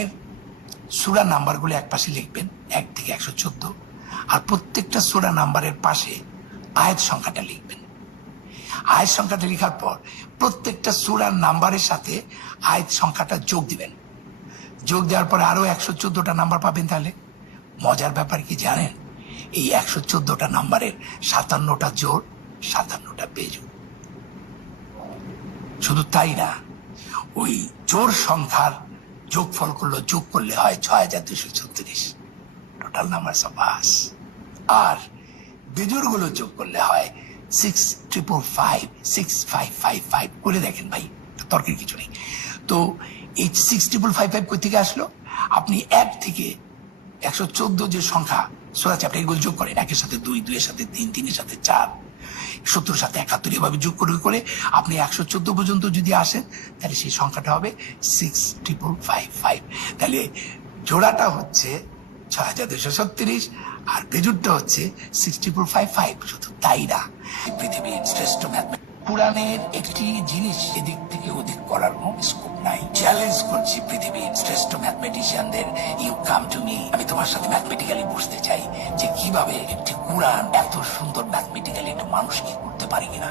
এর সূরা নাম্বারগুলো এক পাশে লিখবেন 1 থেকে 114, আর প্রত্যেকটা সূরা নাম্বারের পাশে আয়াত সংখ্যাটা লিখবেন। আয়াত সংখ্যাটা লেখার পর প্রত্যেকটা সূরার নাম্বারের সাথে আয়াত সংখ্যাটা যোগ দিবেন। যোগ দেওয়ার পরে আরো 114টা নাম্বার পাবেন। তাহলে মজার ব্যাপার কি জানেন, এই 114টা নাম্বারের 57টা জোড়, 57টা বেজোড়। শুধু তাই না, ওই জোড় সংখ্যার যোগফল যোগ করলে হয় 6236, টোটাল নাম্বার সবাস। আর বেজোড় গুলো যোগ করলে হয় 6555 করে দেখেন ভাই, তর্কের কিছু নেই। তো এই 6555 কই থেকে আসলো? আপনি 1 থেকে 114 যে সংখ্যা সূরা আছে আপনি এগুলো যোগ করেন, 1 এর সাথে 2, 2 এর সাথে 3, 3 এর সাথে 4, 70 সাথে 71, এভাবে যোগ করে আপনি 114 পর্যন্ত যদি আসেন তাহলে সেই সংখ্যাটা হবে 6555। তাহলে জোড়াটা হচ্ছে 6236 আর বেজুরটা হচ্ছে 6455। শুধু তাই না, পৃথিবীর শ্রেষ্ঠ ম্যাথমেটিক্স কোরআনের একটি জিনিস এদিক থেকে ওদিক করার কোনো স্কোপ নাই। চ্যালেঞ্জ করছি পৃথিবীর শ্রেষ্ঠ ম্যাথমেটিশিয়ানদের, ইউ কাম টু মি। আমি তোমার সাথে ম্যাথমেটিক্যালি বুঝতে চাই যে কিভাবে একটি কোরআন এত সুন্দর ম্যাথমেটিক্যালি একটা মানুষ কি করতে পারে কিনা।